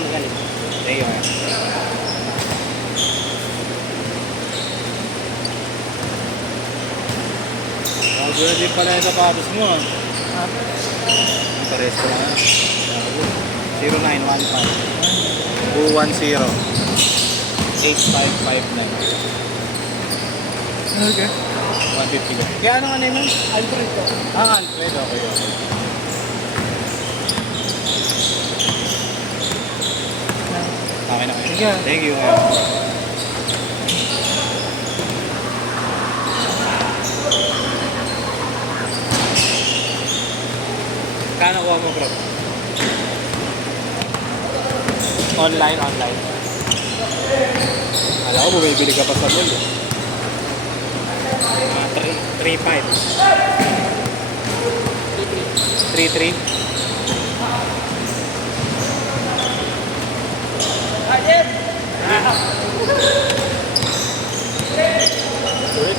kami galing. Thank you, man. Gula din pala yung sapatos mo, ah. Pares ko lang. 0915 210 8559. Okay. 150 ko. Kaya ano nga na yun? Alfred ko. Alfred, okay. Okay na kayo. Sige. Thank you, man. Kano kuha mo, bro? Online. Alam ko, bumibili ka pa sa mall. 3.5. 3.3.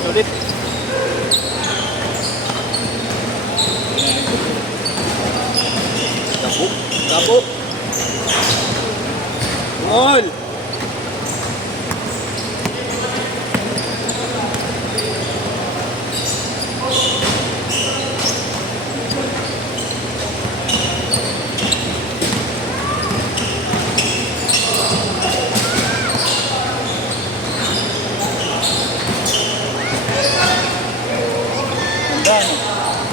Sulit. Gabo. Gol!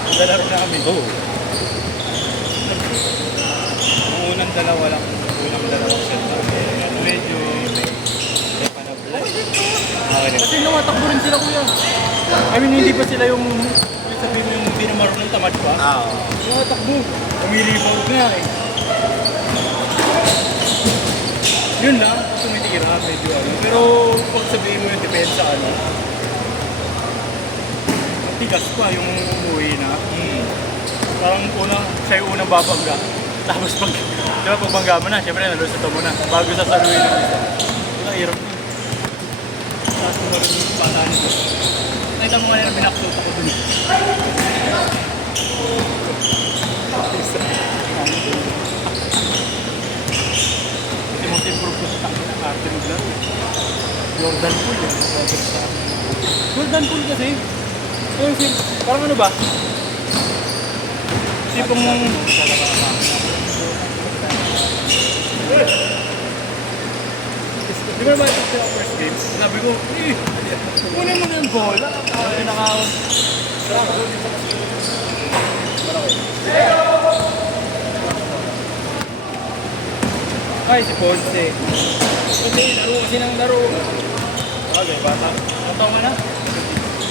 Ang dalawa namin. Oo. Ang unang dalawa lang. Unang dalawang set na. Medyo may panabla. Okay. Kasi lumatakbo rin sila, kuya. I mean, hindi pa sila yung sabihin mo yung hindi na marunong tamad pa. Lumatakbo. Umilipag nga eh. Yun lang, tumitira, medyo ano. Pero pag sabihin mo yung depensa, ano, tigas pa yung umuwi na. Parang siya yung unang babangga. Tapos pag bangga mo na, syempre nalusato mo na. Bago sasaluhin ng isa. Wala, hirap na. Tapos mo na rin yung bata nito. Nakita mo nga nila binaksuot ako dun. Kasi most improve ko sa takbo ng arte maglaro. Jordan Poole yun. Jordan Poole kasi. Parang ano ba? Tipong di ba ito sa first game? Sabi ko, kunin mo na yung bola. Ay, si Ponce. Kasi laro kasi ng laro. Okay, bata. Totoo nga na.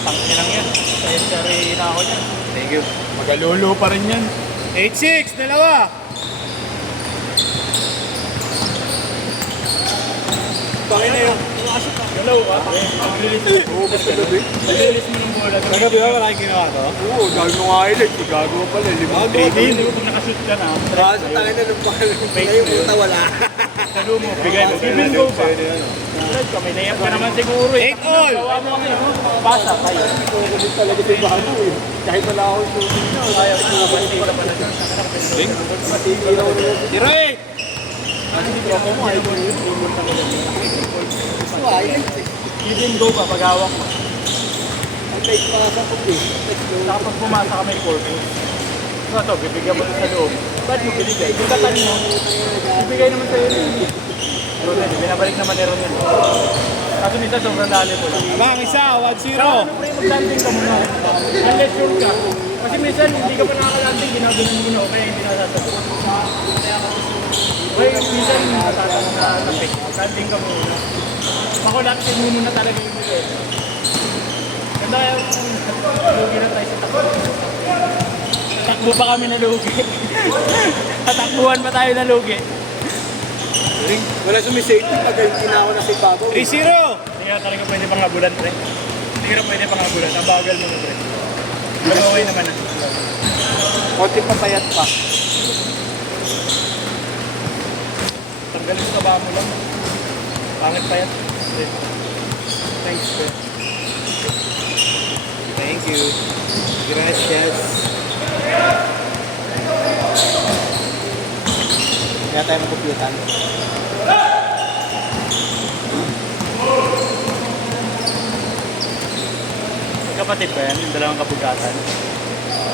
Tangin lang yan. Sayang-sari na ako yan. Thank you. Magalolo pa rin yan. 8-6, dalawa. Bakit na yun? Galaw ka? Mag-release mo. Mag-release mo ng bola. Kagabi ba maraming ginawa to? Oo, gago nga highlight. Gago pala. Limang trading. Pag nakashoot ka na. Sa tangin na nung pala yung puta wala. Sabi mo, bigay mo. Even go pa. May layap ka naman siguro eh. 8 all. Gawa mo kami. Pasa tayo. Kukulit talaga si Bago eh. Kahit wala ako yung shooting na. Kaya ko na bandila pala dyan. Matindi na ako na yun. Direk! Kasi di ko mo, ayaw mo yun. Gusto highlights eh. Even go pa, pag-hawak mo. Ang tight pa sa kong eh. Saka pag pumasa ka may purpose. Ano to, bibigyan mo sa loob. Ba't mo binigay? Yung katan mo, bibigay naman sa'yo yun. Ronel, binabalik naman ni Ronel. Kaso minsan sobrang dali mo lang. Abang, isa, 1-0. Ano pre, mag-landing ka muna. Unless sure ka. Kasi minsan hindi ka pa nakaka-landing, ginaganon mo na o kaya hindi nasasagot. Kaya minsan natatanong na lapit. Landing ka muna. Pakulatin mo muna talaga yung bilet. Ganda yung lugi na tayo sa takbo. Takbo pa kami na lugi. Tatakbuhan pa tayo na lugi. Wala sumisafety pag hindi na ako na si Bago. 3-0. Hindi ka talaga pwede pang habulan, pre. Hindi ka pwede pang habulan. Ang bagal mo na, pre. Magaway naman na. Konti patayat pa. Tanggalin sa taba mo lang. Pangit pa yan. Thanks, pre. Thank you. Gracias. Kaya tayo magkupitan. Kapatid ba yan? Yung dalawang kabugatan?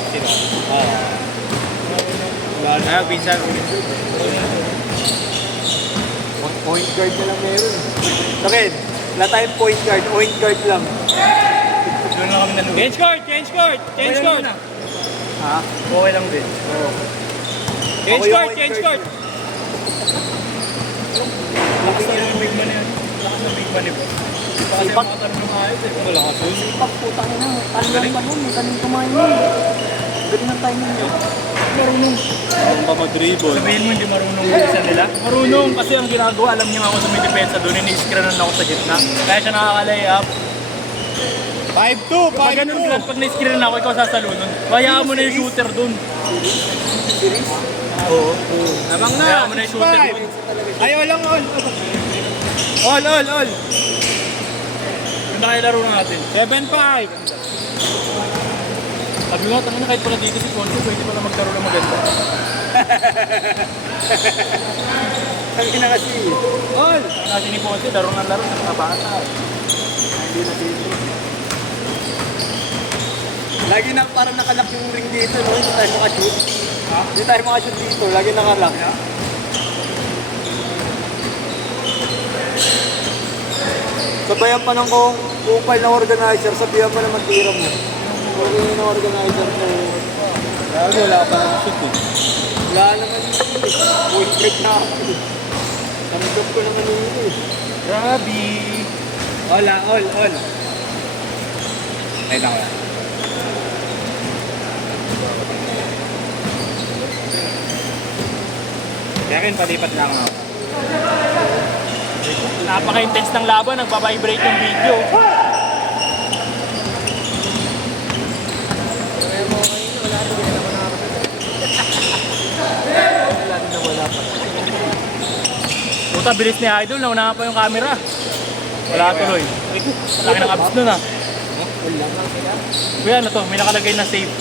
Sino? Wala na, pinsan. Point guard na lang meron. Sakin, wala tayong point guard. Point guard lang. Doon lang kami naluwi. Change court! Change court! Change Okay lang court! yun, ah. Ha? Okay lang din. Oo. Change Ako yung court! point Change guard. court! Lakas na yung big man yan. Lakas na big man ni boss. Kasi Sipak. makatanong ng ayos eh. Wala ka sus. Sipak, putang ina. Talang pa nun. Talang kumain nun. Galing ng timing niya. Marunong. Ang pa mag-dribble. Sabihin mo hindi marunong yung isa nila? Marunong kasi ang ginagawa, alam niya ako sa may depensa doon, ini-screenan ako sa gitna. Kaya siya nakaka-lay up. 5-2! Pag ganun lang, pag na-screenan ako, ikaw sasalunan. Kaya mo na yung shooter doon. Series? Oo. Abang Kaya na! mo na yung shooter 6-5! doon. Ay, walang all! All! Yung nakilaro natin. 7-5! Sabi nga, tangin na kahit pala dito si Concho, pwede pala magkaroon ng maganda. Ang ina kasi. All! Ang natin ni Ponce, laro ng laro sa mga bata. Hindi na dito. Lagi na parang nakalak yung ring dito, no? Hindi tayo makashoot. Ha? Hindi tayo makashoot dito. Lagi nakalak. Sabayan pa ng kupal na organizer, sabihan pa na magtira mo. Okay na organizer mo. Lalo, wala ka pa nag-shoot eh. Wala naman yun. Point break na ako. Tanggap ko naman yun eh. Grabe. All! Ay, nako lang. Kaya akin, palipat lang ako. Napaka-intense ng laban, nagpa-vibrate yung video. Puta, bilis ni Idol, nauna pa yung camera. Wala tuloy. Laki ng abs nun ah. Kuya, ano to? May nakalagay na save.